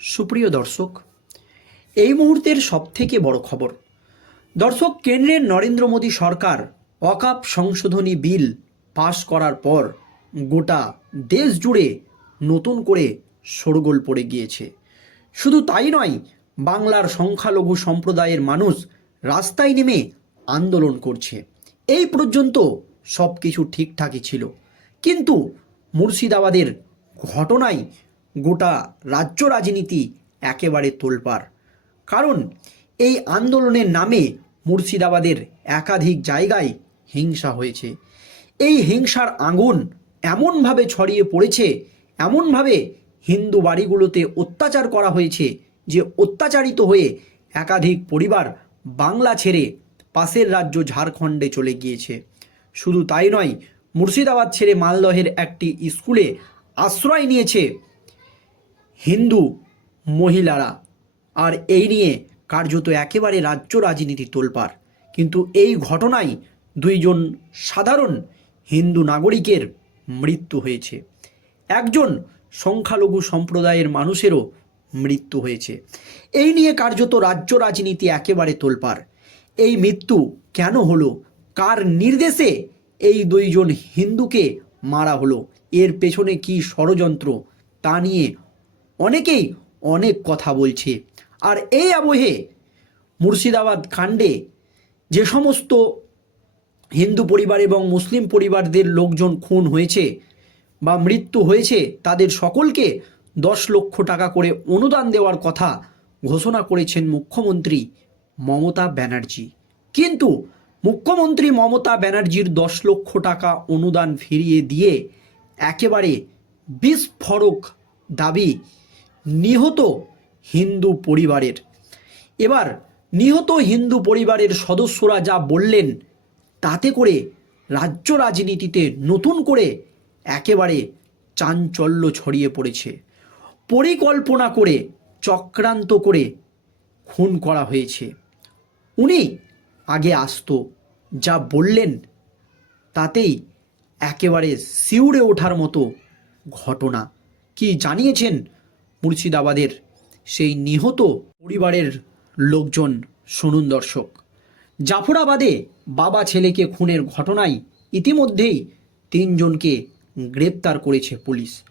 সুপ্রিয় দর্শক, এই মুহূর্তের সবথেকে বড় খবর, দর্শক কেন্দ্রের নরেন্দ্র মোদী সরকার অকাপ সংশোধনী বিল পাশ করার পর গোটা দেশ জুড়ে নতুন করে শোরগোল পড়ে গিয়েছে। শুধু তাই নয়, বাংলার সংখ্যালঘু সম্প্রদায়ের মানুষ রাস্তায় নেমে আন্দোলন করছে। এই পর্যন্ত সব কিছু ঠিকঠাকই ছিল। কিন্তু মুর্শিদাবাদের ঘটনায় গোটা রাজ্য রাজনীতি একেবারে তোলপাড়। কারণ এই আন্দোলনের নামে মুর্শিদাবাদের একাধিক জায়গায় হিংসা হয়েছে। এই হিংসার আগুন এমনভাবে ছড়িয়ে পড়েছে, এমনভাবে হিন্দু বাড়িগুলোতে অত্যাচার করা হয়েছে যে অত্যাচারিত হয়ে একাধিক পরিবার বাংলা ছেড়ে পাশের রাজ্য ঝাড়খণ্ডে চলে গিয়েছে। শুধু তাই নয়, মুর্শিদাবাদ ছেড়ে মালদহের একটি স্কুলে আশ্রয় নিয়েছে হিন্দু মহিলারা। আর এই নিয়ে কার্যত একেবারে রাজ্য রাজনীতি তোলপার কিন্তু এই ঘটনায় দুইজন সাধারণ হিন্দু নাগরিকের মৃত্যু হয়েছে। একজন সংখ্যালঘু সম্প্রদায়ের মানুষেরও মৃত্যু হয়েছে। এই নিয়ে কার্যত রাজ্য রাজনীতি একেবারে তোলপার এই মৃত্যু কেন হলো? কার নির্দেশে এই দুইজন হিন্দুকে মারা হলো? এর পেছনে কি ষড়যন্ত্র? তা নিয়ে অনেকেই অনেক কথা বলছে। আর এই আবহে মুর্শিদাবাদ কাণ্ডে যে সমস্ত হিন্দু পরিবার এবং মুসলিম পরিবারদের লোকজন খুন হয়েছে বা মৃত্যু হয়েছে, তাদের সকলকে দশ লক্ষ টাকা করে অনুদান দেওয়ার কথা ঘোষণা করেছেন মুখ্যমন্ত্রী মমতা ব্যানার্জি। কিন্তু মুখ্যমন্ত্রী মমতা ব্যানার্জির দশ লক্ষ টাকা অনুদান ফিরিয়ে দিয়ে একেবারে বিস্ফোরক দাবি নিহত হিন্দু পরিবারের। এবার নিহত হিন্দু পরিবারের সদস্যরা যা বললেন, তাতে করে রাজ্য রাজনীতিতে নতুন করে একেবারে চাঞ্চল্য ছড়িয়ে পড়েছে। পরিকল্পনা করে, চক্রান্ত করে খুন করা হয়েছে। উনি আগে আসতো, যা বললেন, তাতেই একেবারে শিউড়ে ওঠার মতো ঘটনা। কি জানিয়েছেন মুর্শিদাবাদের সেই নিহত পরিবারের লোকজন শুনুন দর্শক। জাফরাবাদে বাবা ছেলেকে খুনের ঘটনায় ইতিমধ্যেই তিনজনকে গ্রেপ্তার করেছে পুলিশ।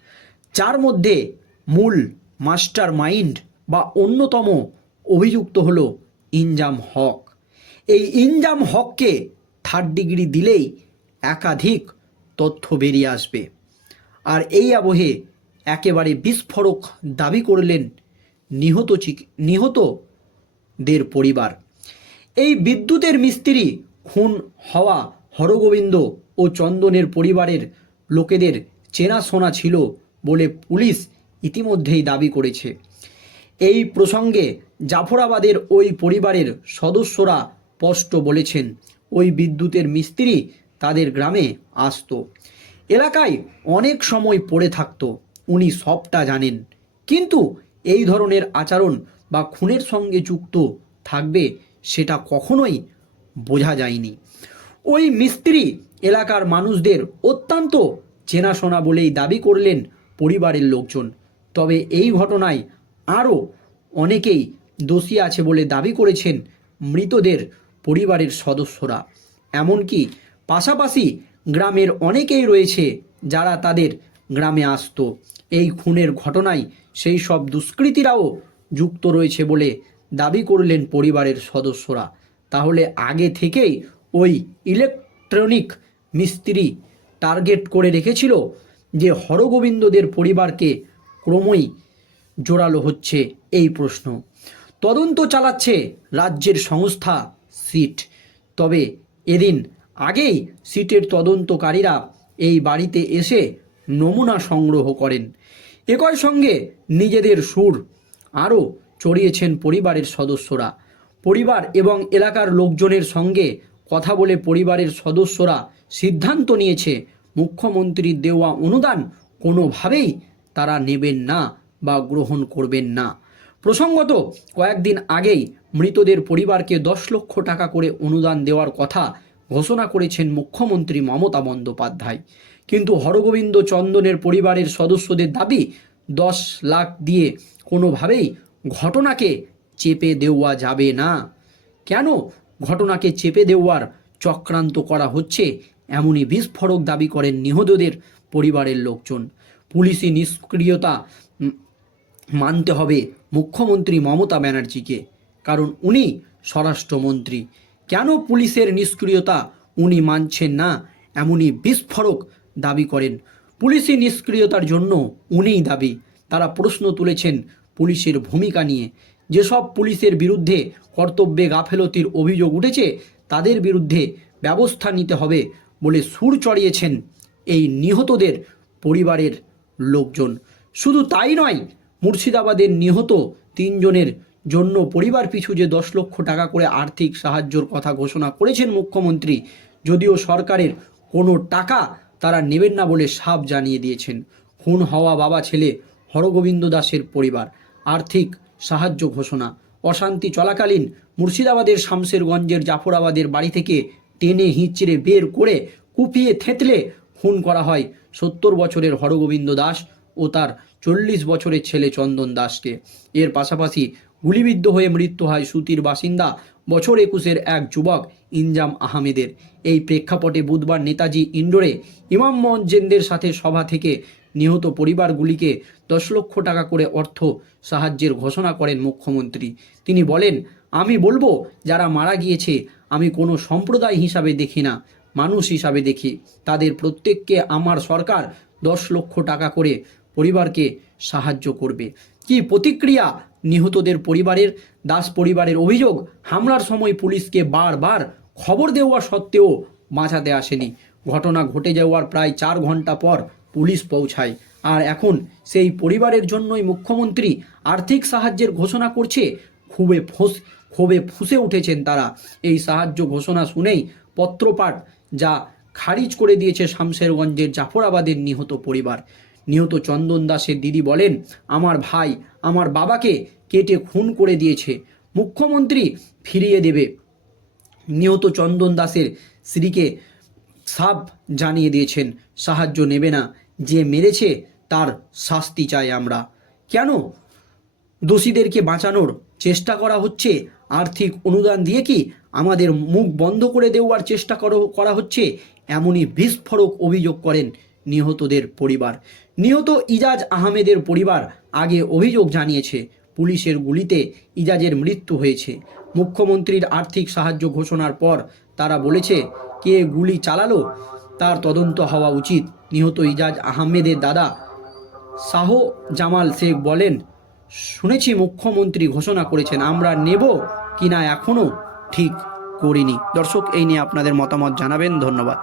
যার মধ্যে মূল মাস্টার মাইন্ড বা অন্যতম অভিযুক্ত হল ইনজাম হক। এই ইনজাম হককে থার্ড ডিগ্রি দিলেই একাধিক তথ্য বেরিয়ে আসবে। আর এই আবহে একেবারে বিস্ফোরক দাবি করলেন নিহত নিহতদের পরিবার। এই বিদ্যুতের মিস্ত্রি খুন হওয়া হরগোবিন্দ ও চন্দনের পরিবারের লোকেদের চেনাশোনা ছিল বলে পুলিশ ইতিমধ্যেই দাবি করেছে। এই প্রসঙ্গে জাফরাবাদের ওই পরিবারের সদস্যরা স্পষ্ট বলেছেন, ওই বিদ্যুতের মিস্ত্রি তাদের গ্রামে আসতো। এলাকায় অনেক সময় পড়ে থাকতো। উনি সবটা জানেন। কিন্তু এই ধরনের আচরণ বা খুনের সঙ্গে যুক্ত থাকবে সেটা কখনোই বোঝা যায়নি। ওই মিস্ত্রি এলাকার মানুষদের অত্যন্ত চেনাশোনা বলেই দাবি করলেন পরিবারের লোকজন। তবে এই ঘটনায় আরও অনেকেই দোষী আছে বলে দাবি করেছেন মৃতদের পরিবারের সদস্যরা। এমনকি পাশাপাশি গ্রামের অনেকেই রয়েছে যারা তাদের গ্রামে আসতো। এই খুনের ঘটনায় সেই সব দুষ্কৃতীরাও যুক্ত রয়েছে বলে দাবি করলেন পরিবারের সদস্যরা। তাহলে আগে থেকেই ওই ইলেকট্রনিক মিস্ত্রি টার্গেট করে রেখেছিল যে হরগোবিন্দদের পরিবারকে ক্রমই জোরালো হচ্ছে এই প্রশ্ন। তদন্ত চালাচ্ছে রাজ্যের সংস্থা সিট। তবে এদিন আগেই সিটের তদন্তকারীরা এই বাড়িতে এসে নমুনা সংগ্রহ করেন। একই সঙ্গে নিজেদের সুর আরও চড়িয়েছেন পরিবারের সদস্যরা। পরিবার এবং এলাকার লোকজনের সঙ্গে কথা বলে পরিবারের সদস্যরা সিদ্ধান্ত নিয়েছে মুখ্যমন্ত্রীর দেওয়া অনুদান কোনোভাবেই তারা নেবেন না বা গ্রহণ করবেন না। প্রসঙ্গত, কয়েকদিন আগেই মৃতদের পরিবারকে দশ লক্ষ টাকা করে অনুদান দেওয়ার কথা ঘোষণা করেছেন মুখ্যমন্ত্রী মমতা বন্দ্যোপাধ্যায়। কিন্তু হরগোবিন্দ চন্দনের পরিবারের সদস্যদের দাবি দশ লাখ দিয়ে কোনোভাবেই ঘটনাকে চেপে দেওয়া যাবে না। কেন ঘটনাকে চেপে দেওয়ার চক্রান্ত করা হচ্ছে এমনই বিস্ফোরক দাবি করেন নিহতদের পরিবারের লোকজন। পুলিশি নিষ্ক্রিয়তা মানতে হবে মুখ্যমন্ত্রী মমতা ব্যানার্জিকে, কারণ উনি স্বরাষ্ট্রমন্ত্রী। কেন পুলিশের নিষ্ক্রিয়তা উনি মানছেন না? এমনই বিস্ফোরক দাবি করেন। পুলিশি নিষ্ক্রিয়তার জন্য উনিই দাবি। তারা প্রশ্ন তুলেছেন পুলিশের ভূমিকা নিয়ে। যেসব পুলিশের বিরুদ্ধে কর্তব্যে গাফেলতির অভিযোগ উঠেছে, তাদের বিরুদ্ধে ব্যবস্থা নিতে হবে বলে সুর চড়িয়েছেন এই নিহতদের পরিবারের লোকজন। শুধু তাই নয়, মুর্শিদাবাদের নিহত তিনজনের জন্য পরিবার পিছু যে দশ লক্ষ টাকা করে আর্থিক সাহায্যর কথা ঘোষণা করেছেন মুখ্যমন্ত্রী, যদিও সরকারের কোনো টাকা তারা নেবেন না বলে সাপ জানিয়ে দিয়েছেন। খুন হওয়া বাবা ছেলে হরগোবিন্দ দাসের পরিবার। আর্থিক সাহায্য ঘোষণা। অশান্তি চলাকালীন মুর্শিদাবাদের শামশেরগঞ্জের জাফরাবাদের বাড়ি থেকে টেনে হিঁচড়ে বের করে কুপিয়ে থেতলে খুন করা হয় সত্তর বছরের হরগোবিন্দ দাস ও তার চল্লিশ বছরের ছেলে চন্দন দাসকে। এর পাশাপাশি গুলিবিদ্ধ হয়ে মৃত্যু হয় সুতির বাসিন্দা বছর একুশের এক যুবক ইনজাম আহমেদের। এই প্রেক্ষাপটে বুধবার নেতাজি ইন্ডোরে ইমাম মজ্জেনদের সাথে সভা থেকে নিহত পরিবারগুলিকে দশ লক্ষ টাকা করে অর্থ সাহায্যের ঘোষণা করেন মুখ্যমন্ত্রী। তিনি বলেন, আমি বলব, যারা মারা গিয়েছে, আমি কোনো সম্প্রদায় হিসাবে দেখি না, মানুষ হিসাবে দেখি। তাদের প্রত্যেককে আমার সরকার দশ লক্ষ টাকা করে পরিবারকে সাহায্য করবে। কি প্রতিক্রিয়া? নিহতদের পরিবারের, দাস পরিবারের অভিযোগ, হামলার সময় পুলিশকে বারবার খবর দেওয়া সত্ত্বেও বাঁচাতে আসেনি। ঘটনা ঘটে যাওয়ার প্রায় চার ঘণ্টা পর পুলিশ পৌঁছায়। আর এখন সেই পরিবারের জন্যই মুখ্যমন্ত্রী আর্থিক সাহায্যের ঘোষণা করছে খুবই ফোঁস, ক্ষোভে ফুঁসে উঠেছেন তারা। এই সাহায্য ঘোষণা শুনেই পত্রপাঠ যা খারিজ করে দিয়েছে শামশেরগঞ্জের জাফরাবাদের নিহত পরিবার। নিহত চন্দন দাসের দিদি বলেন, আমার ভাই আমার বাবাকে কেটে খুন করে দিয়েছে। মুখ্যমন্ত্রী ফিরিয়ে দেবে। নিহত চন্দন দাসের স্ত্রীকে সাপ জানিয়ে দিয়েছেন, সাহায্য নেবে না। যে মেরেছে তার শাস্তি চাই আমরা। কেন? দোষীদেরকে বাঁচানোর চেষ্টা করা হচ্ছে। আর্থিক অনুদান দিয়ে কি আমাদের মুখ বন্ধ করে দেওয়ার চেষ্টা করো- হচ্ছে? এমনই বিস্ফোরক অভিযোগ করেন নিহতদের পরিবার। নিহত ইজাজ আহমেদের পরিবার আগে অভিযোগ জানিয়েছে, পুলিশের গুলিতে ইজাজের মৃত্যু হয়েছে। মুখ্যমন্ত্রীর আর্থিক সাহায্য ঘোষণার পর তারা বলেছে, কে গুলি চালালো তার তদন্ত হওয়া উচিত। নিহত ইজাজ আহমেদের দাদা শাহ জামাল শেখ বলেন, শুনেছি মুখ্যমন্ত্রী ঘোষণা করেছেন, আমরা নেব কিনা এখনও ঠিক করিনি। দর্শক, এই নিয়ে আপনাদের মতামত জানাবেন। ধন্যবাদ।